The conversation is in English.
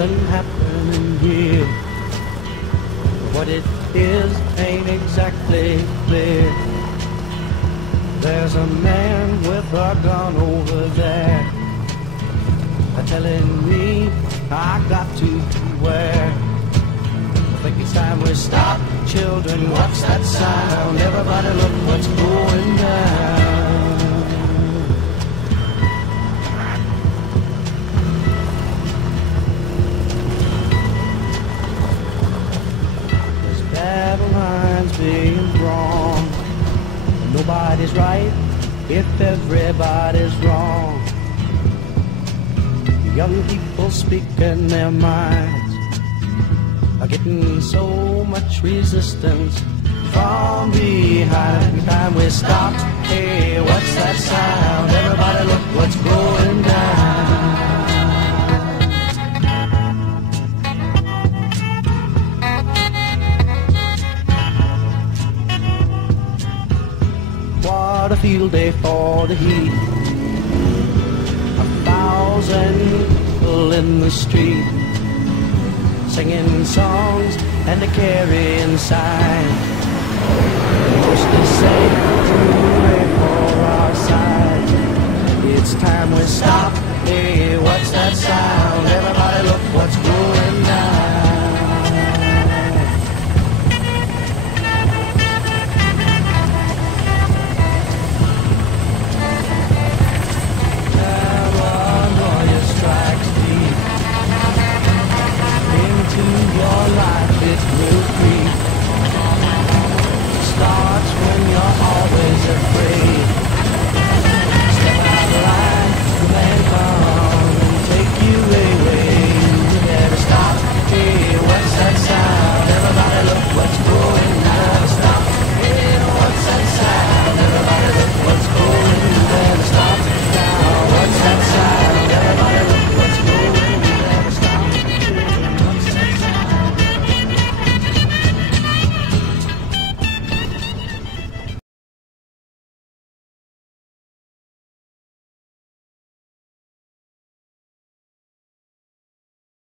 something happening here. What it is ain't exactly clear. There's a man with a gun over there, telling me I got to beware. I think it's time we stop. Children, what's that sound? Everybody look what's going down. There's battle lines being drawn. Nobody's right if everybody's wrong. Young people speaking their minds are getting so much resistance from behind. Time we stop. Hey, what's that sound? Everybody look what's going down. What a field day for the heat. 1,000 people in the street, singing songs and carrying signs. Just to say to pray for our side. It's time we stop. Hey, what's that sound? Everybody look what's going on.